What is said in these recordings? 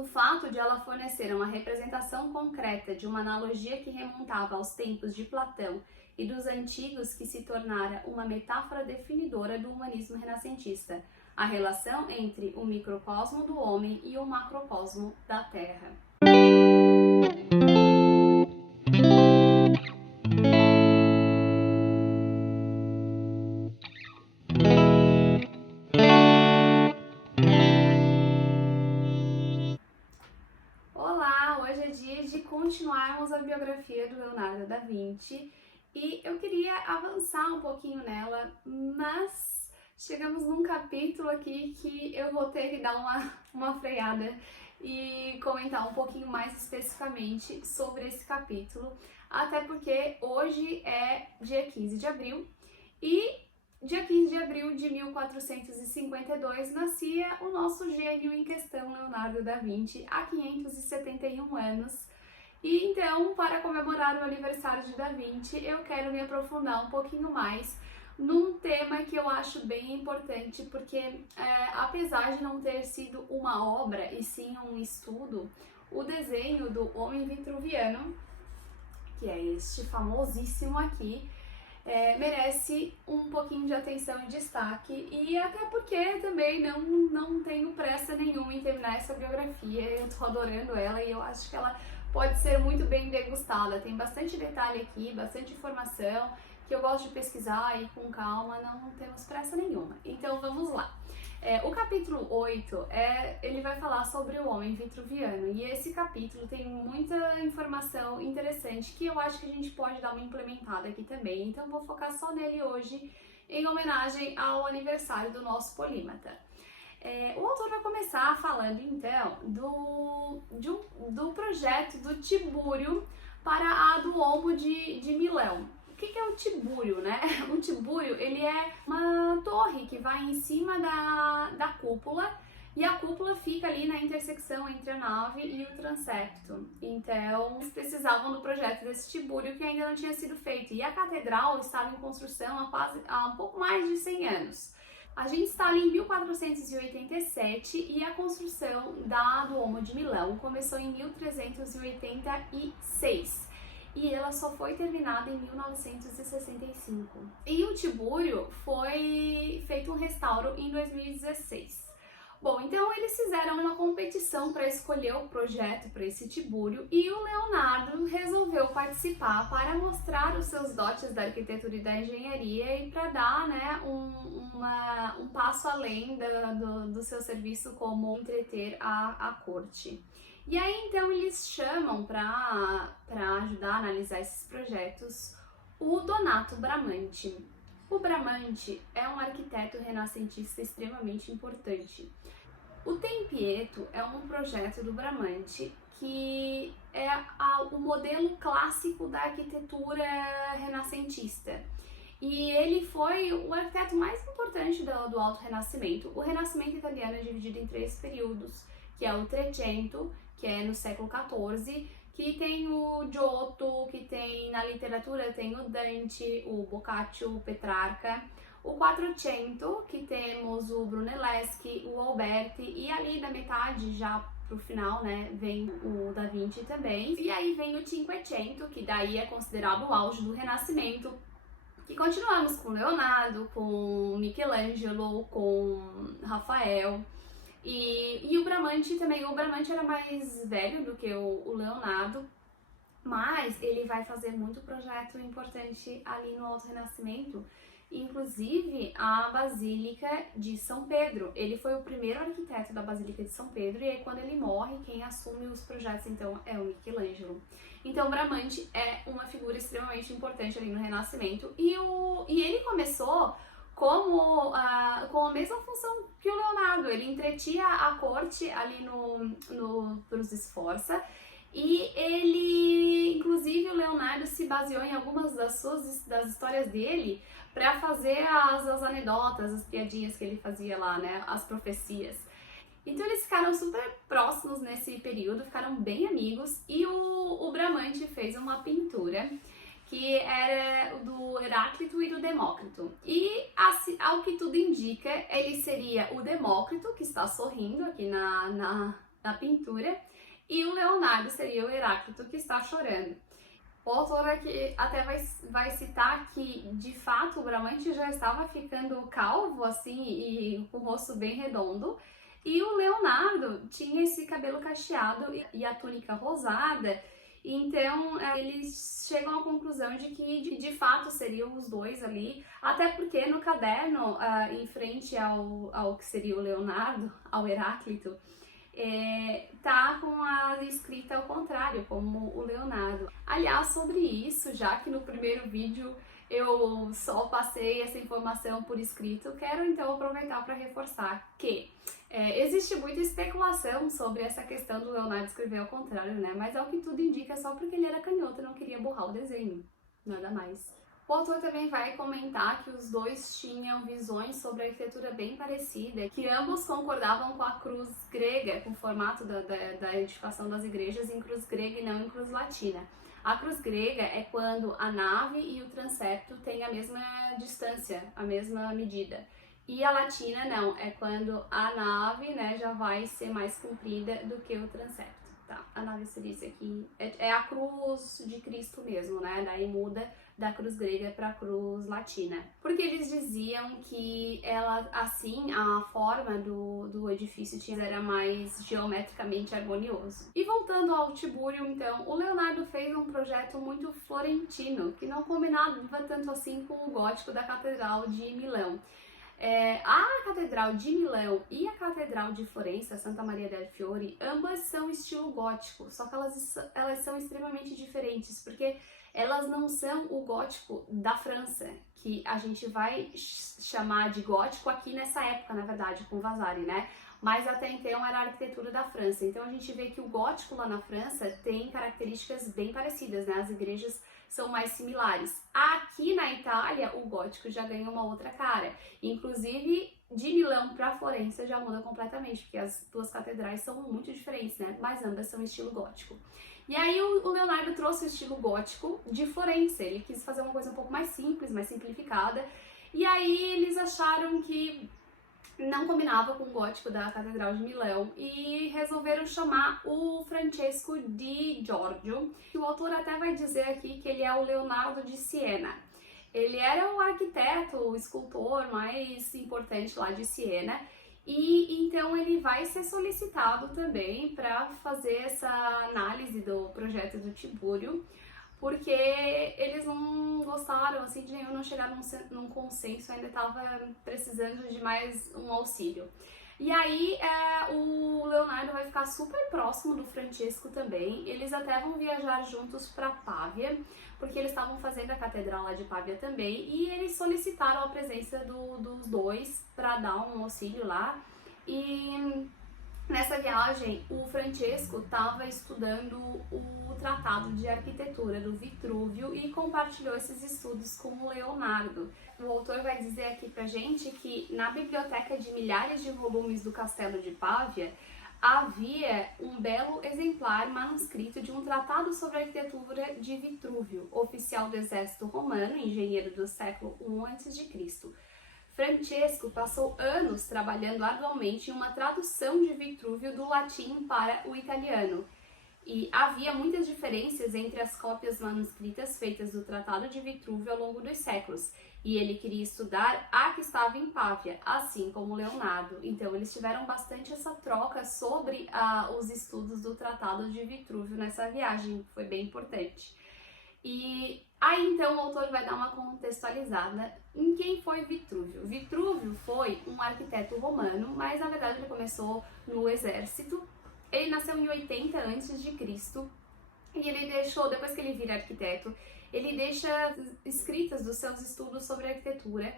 O fato de ela fornecer uma representação concreta de uma analogia que remontava aos tempos de Platão e dos antigos que se tornara uma metáfora definidora do humanismo renascentista, a relação entre o microcosmo do homem e o macrocosmo da Terra. Olá, hoje é dia de continuarmos a biografia do Leonardo da Vinci e eu queria avançar um pouquinho nela, mas chegamos num capítulo aqui que eu vou ter que dar uma freada e comentar um pouquinho mais especificamente sobre esse capítulo, até porque hoje é dia 15 de abril e dia 15 de abril de 1452 nascia o nosso gênio em questão, Leonardo da Vinci, há 571 anos. E então, para comemorar o aniversário de Da Vinci, eu quero me aprofundar um pouquinho mais num tema que eu acho bem importante, porque apesar de não ter sido uma obra e sim um estudo, o desenho do Homem Vitruviano, que é este famosíssimo aqui, merece um pouquinho de atenção e destaque, e até porque também não tenho pressa nenhuma em terminar essa biografia. Eu tô adorando ela e eu acho que ela pode ser muito bem degustada. Tem bastante detalhe aqui, bastante informação que eu gosto de pesquisar e com calma, não temos pressa nenhuma. Então vamos lá. O capítulo 8, ele vai falar sobre o homem vitruviano, e esse capítulo tem muita informação interessante que eu acho que a gente pode dar uma implementada aqui também, então vou focar só nele hoje em homenagem ao aniversário do nosso polímata. O autor vai começar falando então do projeto do Tibúrio para a Duomo de Milão. O que é o Tibúrio, né? O Tibúrio, ele é uma torre que vai em cima da cúpula, e a cúpula fica ali na intersecção entre a nave e o transepto. Então, eles precisavam do projeto desse Tibúrio que ainda não tinha sido feito. E a catedral estava em construção há um pouco mais de 100 anos. A gente está ali em 1487 e a construção da Duomo de Milão começou em 1386. E ela só foi terminada em 1965. E o Tibúrio foi feito um restauro em 2016. Bom, então eles fizeram uma competição para escolher o projeto para esse Tibúrio e o Leonardo resolveu participar para mostrar os seus dotes da arquitetura e da engenharia e para dar, né, um passo além do seu serviço como entreter a corte. E aí então eles chamam para ajudar a analisar esses projetos o Donato Bramante. O Bramante é um arquiteto renascentista extremamente importante. O Tempietto é um projeto do Bramante que é o modelo clássico da arquitetura renascentista. E ele foi o arquiteto mais importante do Alto Renascimento. O Renascimento italiano é dividido em 3 períodos, que é o Trecento, que é no século XIV, que tem o Giotto, que tem na literatura tem o Dante, o Boccaccio, o Petrarca, o Quattrocento, que temos o Brunelleschi, o Alberti, e ali da metade já pro final, né, vem o Da Vinci também. E aí vem o Cinquecento, que daí é considerado o auge do Renascimento, que continuamos com Leonardo, com Michelangelo, com Rafael. E o Bramante também, o Bramante era mais velho do que o Leonardo, mas ele vai fazer muito projeto importante ali no Alto Renascimento, inclusive a Basílica de São Pedro. Ele foi o primeiro arquiteto da Basílica de São Pedro, e aí quando ele morre, quem assume os projetos então é o Michelangelo. Então o Bramante é uma figura extremamente importante ali no Renascimento, e ele começou com a mesma função que o Leonardo. Ele entretia a corte ali no Cruz Sforza, e ele, inclusive o Leonardo se baseou em algumas das histórias dele para fazer as anedotas, as piadinhas que ele fazia lá, né, as profecias. Então eles ficaram super próximos nesse período, ficaram bem amigos, e o Bramante fez uma pintura que era do Heráclito e do Demócrito. E, ao que tudo indica, ele seria o Demócrito, que está sorrindo aqui da pintura, e o Leonardo seria o Heráclito que está chorando. O autor aqui até vai citar que, de fato, o Bramante já estava ficando calvo, assim, e com o rosto bem redondo, e o Leonardo tinha esse cabelo cacheado e a túnica rosada. Então, eles chegam à conclusão de que, de fato, seriam os dois ali, até porque no caderno, em frente ao que seria o Leonardo, ao Heráclito, tá com a escrita ao contrário, como o Leonardo. Aliás, sobre isso, já que no primeiro vídeo eu só passei essa informação por escrito, quero então aproveitar para reforçar que existe muita especulação sobre essa questão do Leonardo escrever ao contrário, né? Mas ao que tudo indica, é só porque ele era canhoto e não queria borrar o desenho, nada mais. O autor também vai comentar que os dois tinham visões sobre a arquitetura bem parecida, que ambos concordavam com a cruz grega, com o formato da edificação das igrejas em cruz grega e não em cruz latina. A cruz grega é quando a nave e o transepto têm a mesma distância, a mesma medida. E a latina não, é quando a nave, né, já vai ser mais comprida do que o transepto. Tá, a nave seria isso aqui, é a cruz de Cristo mesmo, né, daí muda da cruz grega para a cruz latina. Porque eles diziam que ela, assim, a forma do edifício era mais geometricamente harmonioso. E voltando ao Tibúrio, então, o Leonardo fez um projeto muito florentino, que não combinava tanto assim com o gótico da Catedral de Milão. A Catedral de Milão e a Catedral de Florença, Santa Maria del Fiore, ambas são estilo gótico, só que elas são extremamente diferentes, porque elas não são o gótico da França, que a gente vai chamar de gótico aqui nessa época, na verdade, com Vasari, né? Mas até então era a arquitetura da França. Então a gente vê que o gótico lá na França tem características bem parecidas, né? As igrejas são mais similares. Aqui na Itália, o gótico já ganha uma outra cara. Inclusive, de Milão para Florença já muda completamente, porque as duas catedrais são muito diferentes, né? Mas ambas são estilo gótico. E aí o Leonardo trouxe o estilo gótico de Florença. Ele quis fazer uma coisa um pouco mais simples, mais simplificada. E aí eles acharam que não combinava com o gótico da Catedral de Milão e resolveram chamar o Francesco di Giorgio, que o autor até vai dizer aqui que ele é o Leonardo de Siena. Ele era o arquiteto, o escultor mais importante lá de Siena, e então ele vai ser solicitado também para fazer essa análise do projeto do Tibúrio, porque eles não gostaram assim de nenhum, não chegaram num consenso, ainda estava precisando de mais um auxílio. E aí o Leonardo vai ficar super próximo do Francesco também, eles até vão viajar juntos para Pávia, porque eles estavam fazendo a catedral lá de Pávia também, e eles solicitaram a presença dos dois para dar um auxílio lá. E nessa viagem, o Francesco estava estudando o Tratado de Arquitetura do Vitrúvio e compartilhou esses estudos com o Leonardo. O autor vai dizer aqui pra gente que na biblioteca de milhares de volumes do Castelo de Pávia havia um belo exemplar manuscrito de um tratado sobre a arquitetura de Vitrúvio, oficial do exército romano, engenheiro do século I a.C. Francesco passou anos trabalhando arduamente em uma tradução de Vitrúvio do latim para o italiano, e havia muitas diferenças entre as cópias manuscritas feitas do Tratado de Vitrúvio ao longo dos séculos, e ele queria estudar a que estava em Pávia, assim como Leonardo. Então eles tiveram bastante essa troca sobre os estudos do Tratado de Vitrúvio nessa viagem, que foi bem importante. E aí então o autor vai dar uma contextualizada em quem foi Vitrúvio. Vitrúvio foi um arquiteto romano, mas na verdade ele começou no exército. Ele nasceu em 80 a.C. e ele deixou, depois que ele vira arquiteto, ele deixa escritas dos seus estudos sobre arquitetura,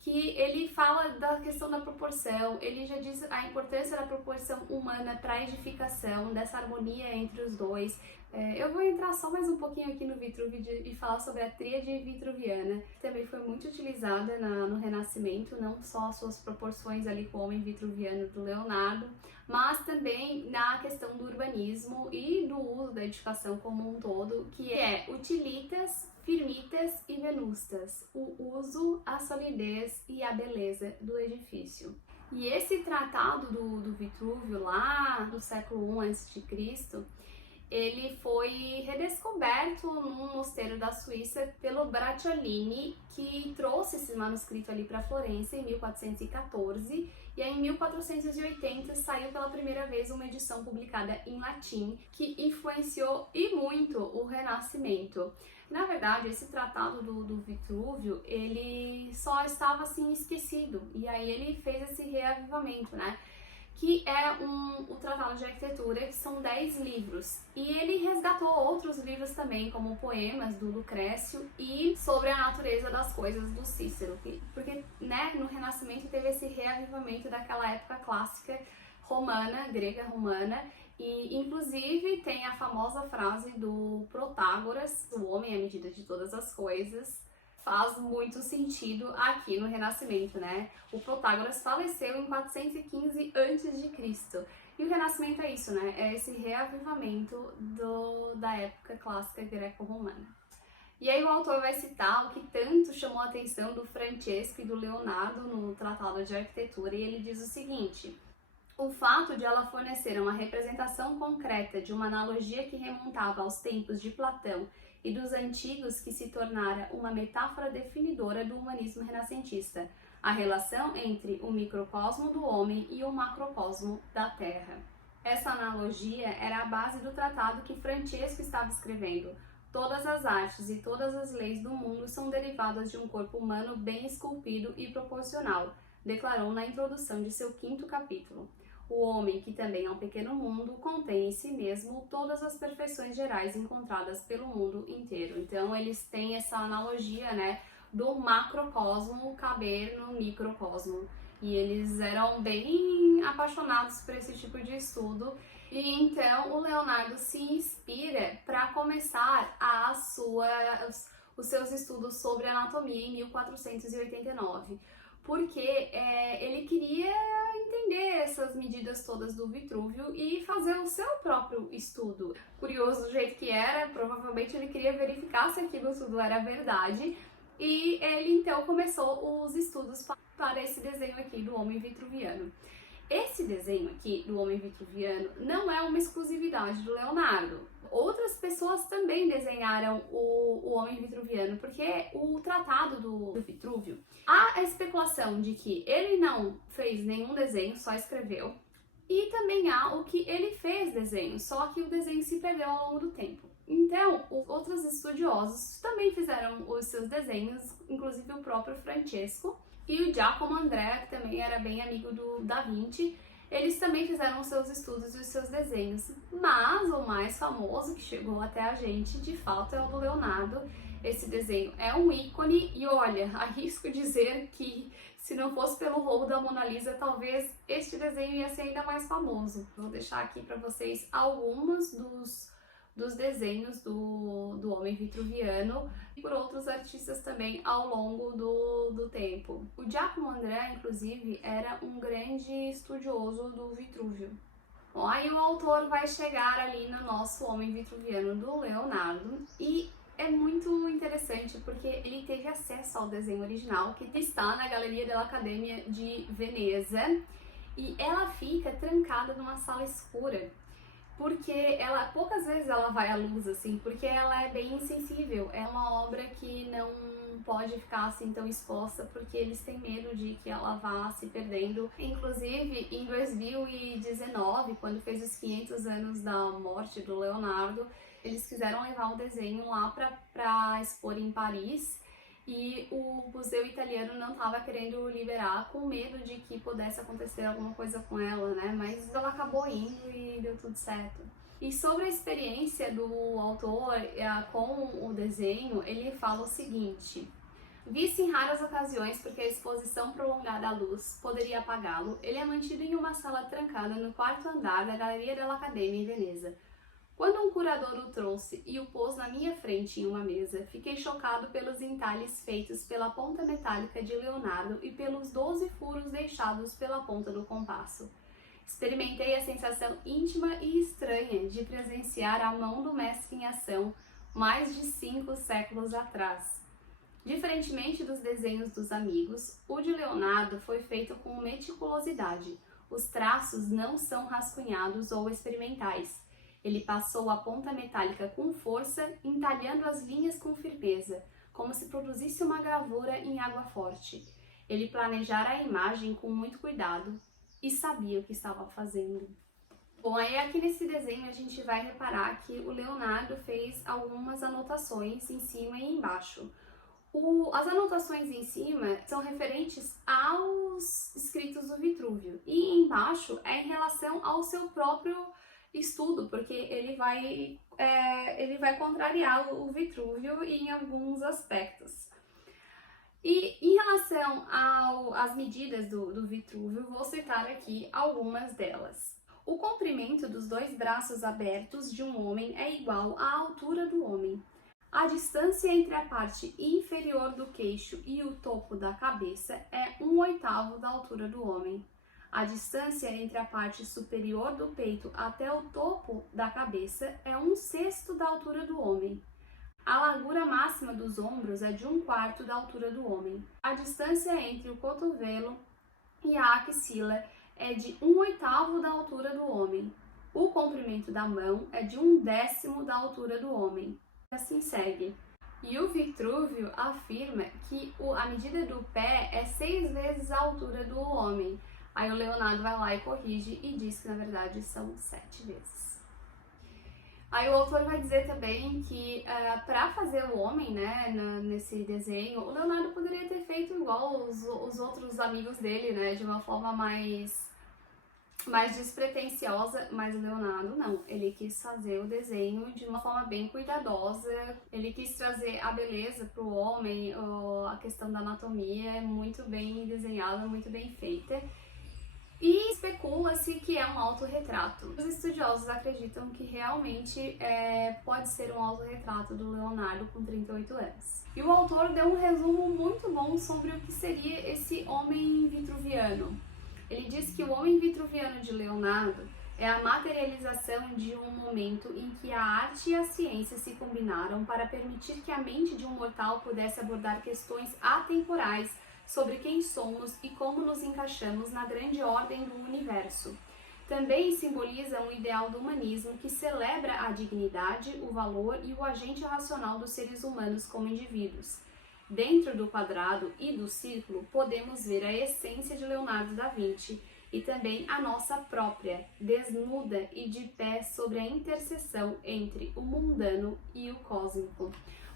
que ele fala da questão da proporção, ele já diz a importância da proporção humana para a edificação, dessa harmonia entre os dois. Eu vou entrar só mais um pouquinho aqui no Vitrúvio e falar sobre a tríade vitruviana, que também foi muito utilizada no Renascimento, não só as suas proporções ali com o homem vitruviano do Leonardo, mas também na questão do urbanismo e do uso da edificação como um todo, que é utilitas, firmitas e venustas, o uso, a solidez e a beleza do edifício. E esse tratado do Vitrúvio, lá do século I a.C., ele foi redescoberto num mosteiro da Suíça pelo Bracciolini, que trouxe esse manuscrito ali para Florença em 1414, e aí em 1480 saiu pela primeira vez uma edição publicada em latim, que influenciou e muito o Renascimento. Na verdade, esse tratado do Vitrúvio, ele só estava assim esquecido, e aí ele fez esse reavivamento, né? Que é o Tratado de Arquitetura, que são 10 livros. E ele resgatou outros livros também, como poemas do Lucrécio e sobre a natureza das coisas do Cícero. Porque, né, no Renascimento teve esse reavivamento daquela época clássica romana, grega romana, e inclusive tem a famosa frase do Protágoras: o homem é a medida de todas as coisas. Faz muito sentido aqui no Renascimento, né? O Protágoras faleceu em 415 a.C. E o Renascimento é isso, né? É esse reavivamento da época clássica greco-romana. E aí o autor vai citar o que tanto chamou a atenção do Francesco e do Leonardo no Tratado de Arquitetura, e ele diz o seguinte: o fato de ela fornecer uma representação concreta de uma analogia que remontava aos tempos de Platão e dos antigos, que se tornara uma metáfora definidora do humanismo renascentista, a relação entre o microcosmo do homem e o macrocosmo da Terra. Essa analogia era a base do tratado que Francesco estava escrevendo. Todas as artes e todas as leis do mundo são derivadas de um corpo humano bem esculpido e proporcional, declarou na introdução de seu 5º capítulo. O homem, que também é um pequeno mundo, contém em si mesmo todas as perfeições gerais encontradas pelo mundo inteiro. Então eles têm essa analogia, né, do macrocosmo caber no microcosmo. E eles eram bem apaixonados por esse tipo de estudo. E então o Leonardo se inspira para começar os seus estudos sobre anatomia em 1489. Porque ele queria entender essas medidas todas do Vitrúvio e fazer o seu próprio estudo. Curioso do jeito que era, provavelmente ele queria verificar se aquilo tudo era verdade, e ele então começou os estudos para esse desenho aqui do homem vitruviano. Esse desenho aqui do homem vitruviano não é uma exclusividade do Leonardo. Outras pessoas também desenharam o homem vitruviano, porque o tratado do Vitrúvio, há a especulação de que ele não fez nenhum desenho, só escreveu, e também há o que ele fez desenho, só que o desenho se perdeu ao longo do tempo. Então, outros estudiosos também fizeram os seus desenhos, inclusive o próprio Francesco e o Giacomo Andrea, que também era bem amigo do Da Vinci. Eles também fizeram os seus estudos e os seus desenhos, mas o mais famoso que chegou até a gente, de fato, é o do Leonardo. Esse desenho é um ícone e, olha, arrisco dizer que se não fosse pelo roubo da Mona Lisa, talvez este desenho ia ser ainda mais famoso. Vou deixar aqui para vocês alguns dos desenhos do homem vitruviano e por outros artistas também ao longo do tempo. O Giacomo Andrea, inclusive, era um grande estudioso do Vitrúvio. Bom, aí o autor vai chegar ali no nosso homem vitruviano do Leonardo, e é muito interessante porque ele teve acesso ao desenho original, que está na Galleria dell'Accademia de Veneza, e ela fica trancada numa sala escura, porque poucas vezes ela vai à luz, assim, porque ela é bem insensível. É uma obra que não pode ficar assim tão exposta, porque eles têm medo de que ela vá se perdendo. Inclusive, em 2019, quando fez os 500 anos da morte do Leonardo, eles quiseram levar o desenho lá para expor em Paris, e o museu italiano não estava querendo liberar, com medo de que pudesse acontecer alguma coisa com ela, né? Mas ela acabou indo e deu tudo certo. E sobre a experiência do autor com o desenho, ele fala o seguinte: visto em raras ocasiões porque a exposição prolongada à luz poderia apagá-lo, ele é mantido em uma sala trancada no 4º andar da Galleria dell'Accademia em Veneza. Quando um curador o trouxe e o pôs na minha frente em uma mesa, fiquei chocado pelos entalhes feitos pela ponta metálica de Leonardo e pelos 12 furos deixados pela ponta do compasso. Experimentei a sensação íntima e estranha de presenciar a mão do mestre em ação mais de 5 séculos atrás. Diferentemente dos desenhos dos amigos, o de Leonardo foi feito com meticulosidade. Os traços não são rascunhados ou experimentais. Ele passou a ponta metálica com força, entalhando as linhas com firmeza, como se produzisse uma gravura em água forte. Ele planejara a imagem com muito cuidado e sabia o que estava fazendo. Bom, aí aqui nesse desenho a gente vai reparar que o Leonardo fez algumas anotações em cima e embaixo. As anotações em cima são referentes aos escritos do Vitrúvio e embaixo é em relação ao seu próprio estudo, porque ele vai contrariar o Vitrúvio em alguns aspectos. E em relação às medidas do Vitrúvio, vou citar aqui algumas delas. O comprimento dos 2 braços abertos de um homem é igual à altura do homem. A distância entre a parte inferior do queixo e o topo da cabeça é 1/8 da altura do homem. A distância entre a parte superior do peito até o topo da cabeça é 1/6 da altura do homem. A largura máxima dos ombros é de 1/4 da altura do homem. A distância entre o cotovelo e a axila é de 1/8 da altura do homem. O comprimento da mão é de 1/10 da altura do homem. Assim segue. E o Vitrúvio afirma que a medida do pé é 6 vezes a altura do homem. Aí o Leonardo vai lá e corrige e diz que na verdade são 7 vezes. Aí o autor vai dizer também que para fazer o homem, né, nesse desenho, o Leonardo poderia ter feito igual os outros amigos dele, né, de uma forma mais despretensiosa, mas o Leonardo não, ele quis fazer o desenho de uma forma bem cuidadosa, ele quis trazer a beleza para o homem, a questão da anatomia muito bem desenhada, muito bem feita. E especula-se que é um autorretrato. Os estudiosos acreditam que realmente pode ser um autorretrato do Leonardo com 38 anos. E o autor deu um resumo muito bom sobre o que seria esse homem vitruviano. Ele diz que o homem vitruviano de Leonardo é a materialização de um momento em que a arte e a ciência se combinaram para permitir que a mente de um mortal pudesse abordar questões atemporais sobre quem somos e como nos encaixamos na grande ordem do universo. Também simboliza um ideal do humanismo que celebra a dignidade, o valor e o agente racional dos seres humanos como indivíduos. Dentro do quadrado e do círculo, podemos ver a essência de Leonardo da Vinci e também a nossa própria, desnuda e de pé sobre a interseção entre o mundano e o cósmico.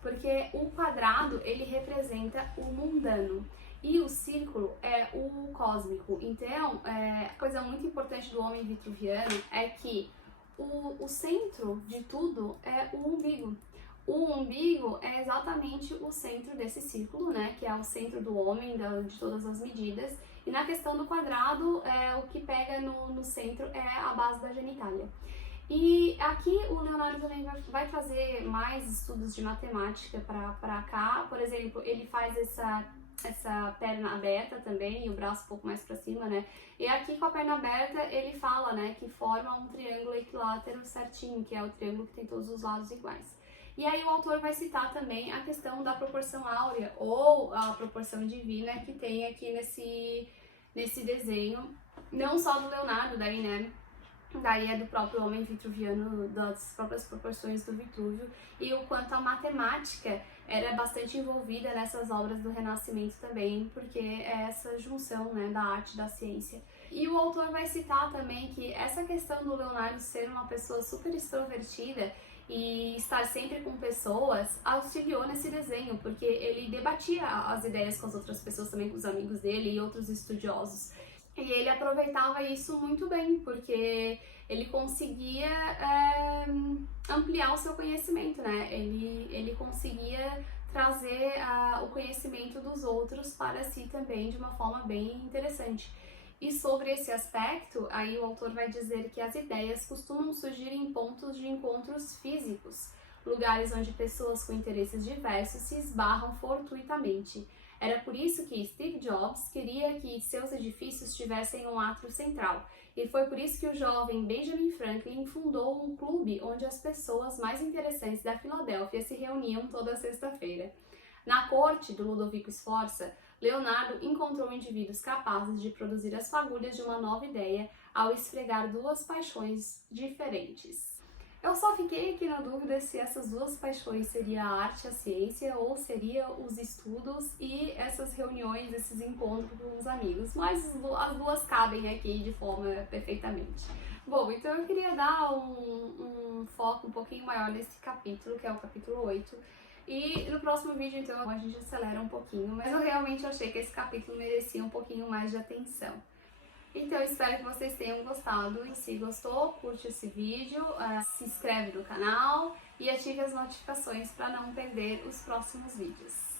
Porque o quadrado, ele representa o mundano e o círculo é o cósmico. Então, a coisa muito importante do homem vitruviano é que o centro de tudo é o umbigo. O umbigo é exatamente o centro desse círculo, né, que é o centro do homem, de todas as medidas. E na questão do quadrado, o que pega no centro é a base da genitália. E aqui o Leonardo também vai trazer mais estudos de matemática para cá. Por exemplo, ele faz essa perna aberta também e o braço um pouco mais para cima, né? E aqui com a perna aberta ele fala, né, que forma um triângulo equilátero certinho, que é o triângulo que tem todos os lados iguais. E aí o autor vai citar também a questão da proporção áurea ou a proporção divina que tem aqui nesse desenho, não só do Leonardo, daí, né? Daí é do próprio homem vitruviano, das próprias proporções do Vitrúvio, e o quanto a matemática era bastante envolvida nessas obras do Renascimento também, porque é essa junção, né, da arte e da ciência. E o autor vai citar também que essa questão do Leonardo ser uma pessoa super extrovertida e estar sempre com pessoas auxiliou nesse desenho, porque ele debatia as ideias com as outras pessoas também, com os amigos dele e outros estudiosos. E ele aproveitava isso muito bem, porque ele conseguia ampliar o seu conhecimento, né? Ele conseguia trazer o conhecimento dos outros para si também de uma forma bem interessante. E sobre esse aspecto, aí o autor vai dizer que as ideias costumam surgir em pontos de encontros físicos, lugares onde pessoas com interesses diversos se esbarram fortuitamente. Era por isso que Steve Jobs queria que seus edifícios tivessem um átrio central, e foi por isso que o jovem Benjamin Franklin fundou um clube onde as pessoas mais interessantes da Filadélfia se reuniam toda sexta-feira. Na corte do Ludovico Sforza, Leonardo encontrou indivíduos capazes de produzir as fagulhas de uma nova ideia ao esfregar duas paixões diferentes. Eu só fiquei aqui na dúvida se essas duas paixões seria a arte e a ciência ou seria os estudos e essas reuniões, esses encontros com os amigos, mas as duas cabem aqui de forma perfeitamente. Bom, então eu queria dar um foco um pouquinho maior nesse capítulo, que é o capítulo 8, e no próximo vídeo então a gente acelera um pouquinho, mas eu realmente achei que esse capítulo merecia um pouquinho mais de atenção. Então, espero que vocês tenham gostado. Se gostou, curte esse vídeo, se inscreve no canal e ative as notificações para não perder os próximos vídeos.